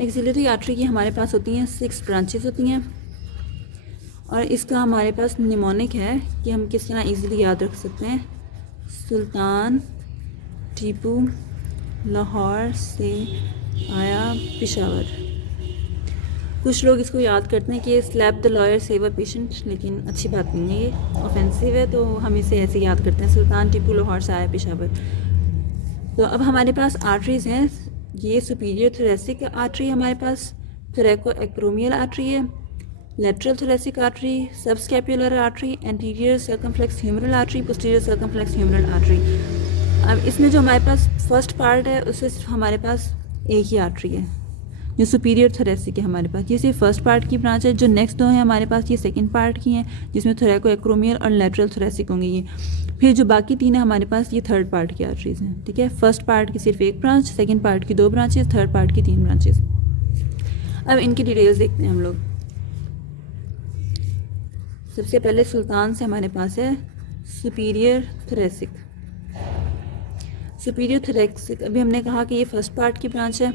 Axillary artery की हमारे पास होती हैं 6 ब्रांचेस होती हैं और इसका हमारे पास निमोनिक है कि हम किस तरह इजीली याद रख सकते हैं। सुल्तान टीपू लाहौर से आया पेशावर। कुछ लोग इसको याद करते हैं कि slap the lawyer save a patient, लेकिन अच्छी बात नहीं है, ये ऑफेंसिव है, तो हम इसे ऐसे याद करते हैं, सुल्तान टीपू लाहौर से आया पेशावर। तो अब हमारे पास आर्टरीज़ हैं, ये सुपीरियर थोरेसिक आर्टरी हमारे पास, थोरैको एक्रोमियल आर्टरी है, lateral thoracic artery, subscapular artery, anterior circumflex humeral artery, posterior circumflex humeral artery. अब इसमें जो हमारे पास फर्स्ट पार्ट है उससे सिर्फ हमारे पास एक ही आर्टरी है जो सुपीरियर थोरेसिक है हमारे पास, ये सिर्फ फर्स्ट पार्ट की ब्रांच है। जो नेक्स्ट दो हैं हमारे पास ये सेकंड पार्ट की हैं जिसमें थोरैको एक्रोमियल और लेटरल थोरेसिक होंगे ये। फिर जो बाकी तीन है हमारे पास ये थर्ड पार्ट की आर्टरीज़ हैं, ठीक है। फर्स्ट पार्ट की सिर्फ एक ब्रांच, सेकंड पार्ट की 2 ब्रांचेस, थर्ड पार्ट की 3 ब्रांचेस। अब इनकी डिटेल्स देखते हैं हम लोग। सबसे पहले सुल्तान से हमारे पास है सुपीरियर थोरेसिक। सुपीरियर थोरेसिक अभी हमने कहा कि ये फर्स्ट पार्ट की ब्रांच है।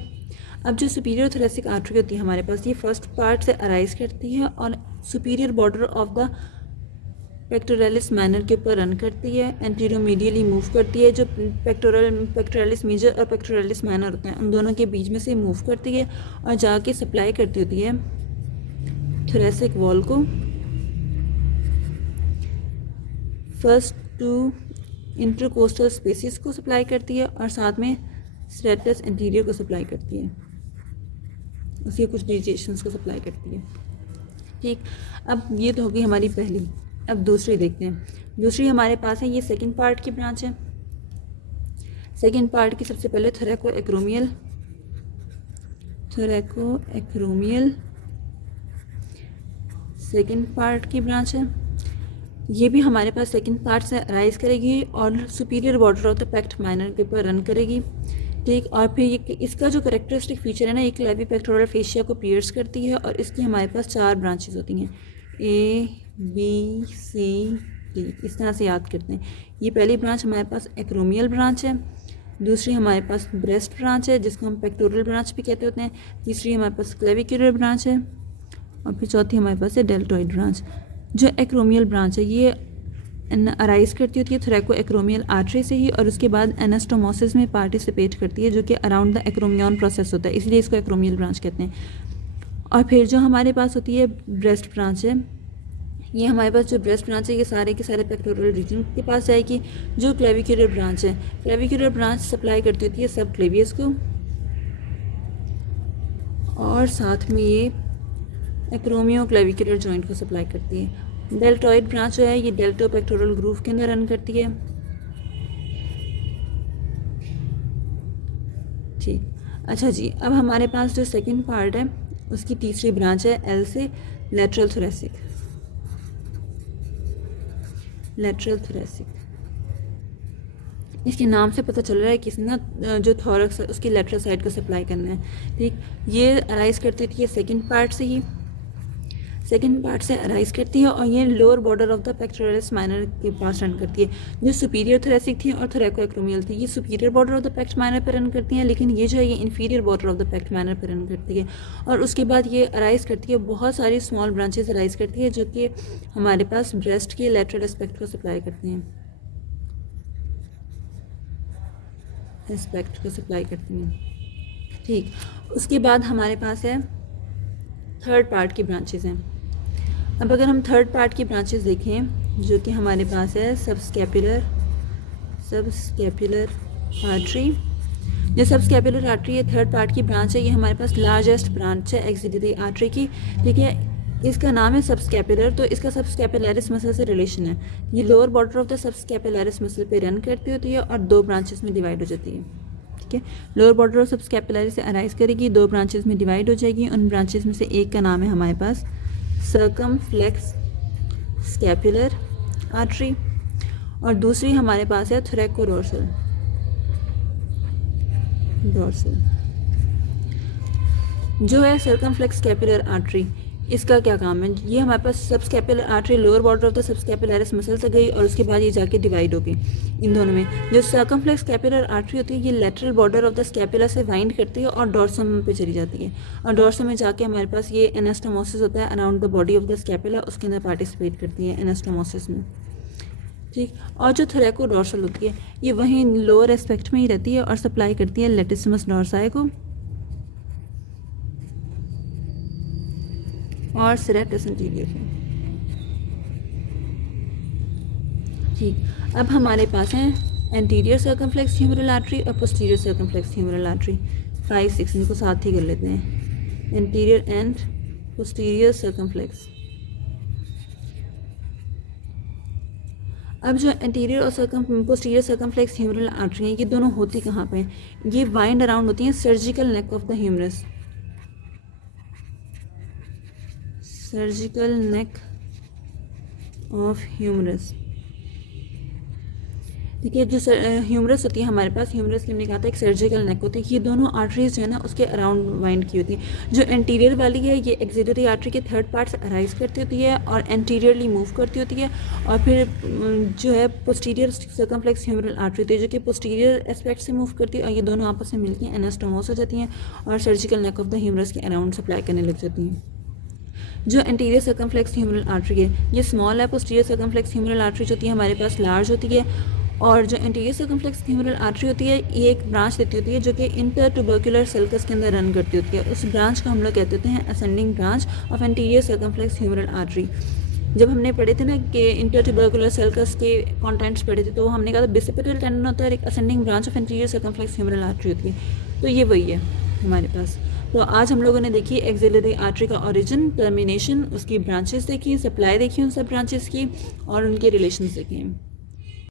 अब जो सुपीरियर थोरेसिक आर्टरी होती है हमारे पास, ये फर्स्ट पार्ट से अराइज करती है और superior border of the pectoralis minor के ऊपर रन करती है, एंटीरोमीडियली मूव करती है। जो पेक्टोरलिस मेजर और पेक्टोरलिस माइनर होते हैं उन दोनों के बीच में से मूव करती है और जाके सप्लाई करती होती है थोरेसिक वॉल को, फर्स्ट टू इंटरकोस्टल स्पेसिस को सप्लाई करती है और साथ में स्ट्रेटस इंटीरियर को सप्लाई करती है, उसके कुछ डिजिटेशंस को सप्लाई करती है, ठीक। अब ये तो होगी हमारी पहली। अब दूसरी देखते हैं। दूसरी हमारे पास है, ये सेकंड पार्ट की ब्रांच है। सेकंड पार्ट की सबसे पहले thoraco acromial, thoraco acromial second part की ब्रांच है। ये भी हमारे पास सेकंड पार्ट से अराइज करेगी और superior border of the pect minor के ऊपर रन करेगी, ठीक। और फिर ये इसका जो करेक्टरिस्टिक फीचर है ना, ये क्लेवी पेक्टोरल फेशिया को पियर्स करती है और इसकी हमारे पास 4 ब्रांचेस होती हैं, A B C D, इस तरह से याद करते हैं। ये पहली ब्रांच हमारे पास एक्रोमियल ब्रांच है, दूसरी हमारे पास ब्रेस्ट ब्रांच है जिसको हम पेक्टोरल ब्रांच भी कहते होते हैं, तीसरी हमारे पास क्लेविक्युलर ब्रांच है और फिर चौथी हमारे पास है डेल्टोइड ब्रांच। जो एक्रोमियल ब्रांच है ये अराइज करती होती है थोरैको एक्रोमियल आर्टरी से ही और उसके बाद एनास्टोमोसिस में पार्टिसिपेट करती है जो कि अराउंड द एक्रोमियन प्रोसेस होता है, इसलिए इसको एक्रोमियल ब्रांच कहते हैं। और फिर जो हमारे पास होती है ब्रेस्ट ब्रांच है, ये हमारे पास जो ब्रेस्ट ब्रांच है ये सारे के सारे पेक्टोरल रीजन के पास जाएगी। जो क्लेविक्युलर ब्रांच है, क्लेविक्युलर ब्रांच सप्लाई करती होती है सब क्लेवियस को और साथ में ये एक्रोमियो क्लेविक्युलर जॉइंट को सप्लाई करती है। डेल्टोइड ब्रांच जो है ये डेल्टो पेक्टोरल ग्रूव के अंदर रन करती है, ठीक। अच्छा जी, अब हमारे पास जो सेकंड पार्ट है उसकी तीसरी ब्रांच है एल से लेटरल थोरेसिक, लेटरल थोरेसिक। इसके नाम से पता चल रहा है कि इसने ना जो थोरक्स है उसकी लेटरल साइड को सप्लाई करना है, ठीक। ये अराइज करती थी ये सेकंड पार्ट से ही, सेकंड पार्ट से अराइज करती है और ये lower border of the pectoralis minor के पास रन करती है। जो सुपीरियर थोरेसिक थी और थोरैको एक्रोमियल थी ये superior border of the pect minor पर रन करती हैं, लेकिन ये जो है ये inferior border of the pect minor पर रन करती है। और उसके बाद ये अराइज करती है, बहुत सारी स्मॉल ब्रांचेस अराइज करती है जो कि हमारे पास ब्रेस्ट के लेटरल एस्पेक्ट को सप्लाई करती हैं, एस्पेक्ट को सप्लाई करती हैं, ठीक। उसके बाद हमारे पास है थर्ड पार्ट की ब्रांचेस हैं। अब अगर हम थर्ड पार्ट की ब्रांचेस देखें जो कि हमारे पास है सबस्कैपुलर आर्टरी। जो सबस्कैपुलर आर्टरी है थर्ड पार्ट की ब्रांच है, ये हमारे पास लार्जेस्ट ब्रांच है एक्सिलरी आर्टरी की, ठीक है। इसका नाम है सबस्कैपुलर, तो इसका सबस्कैपुलरिस मसल से रिलेशन है। ये lower border of the subscapularis muscle पे रन करती होती है और 2 ब्रांचेस में डिवाइड हो जाती है, ठीक है। लोअर बॉर्डर ऑफ सबस्कैपुलरिस से अराइज करेगी, 2 ब्रांचेस में डिवाइड हो जाएगी। उन ब्रांचेस में से एक का नाम है हमारे पास सर्कमफ्लेक्स स्कैपुलर आर्टरी और दूसरी हमारे पास है थोरैको डोर्सल, जो है सर्कमफ्लेक्स स्कैपुलर आर्टरी। इसका क्या काम है, ये हमारे पास subscapular artery lower border of the subscapularis muscle से गई और उसके बाद ये जाके डिवाइड हो गई इन दोनों में। जो सर्कमफ्लेक्स स्कैपुलर आर्टरी होती है ये lateral border of the scapula से वाइंड करती है और डॉर्सम पे चली जाती है, और डॉर्सम में जाके हमारे पास ये एनास्टोमोसिस होता है around the body of the scapula, उसके अंदर पार्टिसिपेट करती है एनास्टोमोसिस में, ठीक। और जो थोरैकोडोर्सल होती है ये वहीं लोअर एस्पेक्ट में ही रहती है और सप्लाई करती है लेटिसिमस डॉर्साई को और सेरेटस इंटीरियर को, ठीक। अब हमारे पास है एंटीरियर सर्कमफ्लेक्स ह्यूमरल आर्टरी और पोस्टीरियर सर्कमफ्लेक्स ह्यूमरल आर्टरी। 5-6 इनको साथ ही कर लेते हैं, एंटीरियर एंड पोस्टीरियर सर्कमफ्लेक्स। अब जो एंटीरियर और पोस्टीरियर सर्कमफ्लेक्स ह्यूमरल आर्टरी हैं ये दोनों होती कहाँ पे हैं, ये वाइंड अराउंड होती हैं surgical neck of the humerus, surgical neck of humerus, ठीक है। जो ह्यूमरस होती है हमारे पास, ह्यूमरस के हमने कहा था एक सर्जिकल नेक होती है, ये दोनों आर्टरीज जो है ना उसके अराउंड वाइंड की होती है। जो एंटीरियर वाली है ये एक्सिलरी आर्टरी के थर्ड पार्ट से अराइज करती होती है और एंटीरियरली मूव करती होती है, और फिर जो है पोस्टीरियर सर्कमफ्लेक्स ह्यूमरल आर्टरी होती है जो कि पोस्टीरियर एस्पेक्ट से मूव करती है, और ये दोनों आपस में मिलकर एनास्टोमोस हो जाती हैं और surgical neck of the humerus के अराउंड सप्लाई करने लग जाती हैं। जो एंटीरियर सर्कमफ्लेक्स ह्यूमरल आर्टरी है ये स्मॉल है, पोस्टीरियर सर्कमफ्लेक्स ह्यूमरल आर्टरी जो होती है हमारे पास लार्ज होती है, और जो एंटीरियर सर्कमफ्लेक्स ह्यूमरल आर्टरी होती है ये एक ब्रांच देती होती है जो कि इंटर ट्यूबरकुलर सल्कस के अंदर रन करती होती है, उस ब्रांच को हम लोग कहते होते हैं ascending branch of anterior circumflex humeral artery. जब हमने पढ़े थे ना कि इंटर ट्यूबरकुलर सल्कस के कंटेंट्स पढ़े थे तो हमने कहा था बिसिपिटल टेंडन होता है और एक ascending branch of anterior circumflex humeral artery होती है, तो ये वही है हमारे पास। तो आज हम लोगों ने देखी एक्सिलरी आर्टरी का ओरिजिन, टर्मिनेशन, उसकी ब्रांचेस देखी, सप्लाई देखी उन सब ब्रांचेस की और उनके रिलेशंस देखे।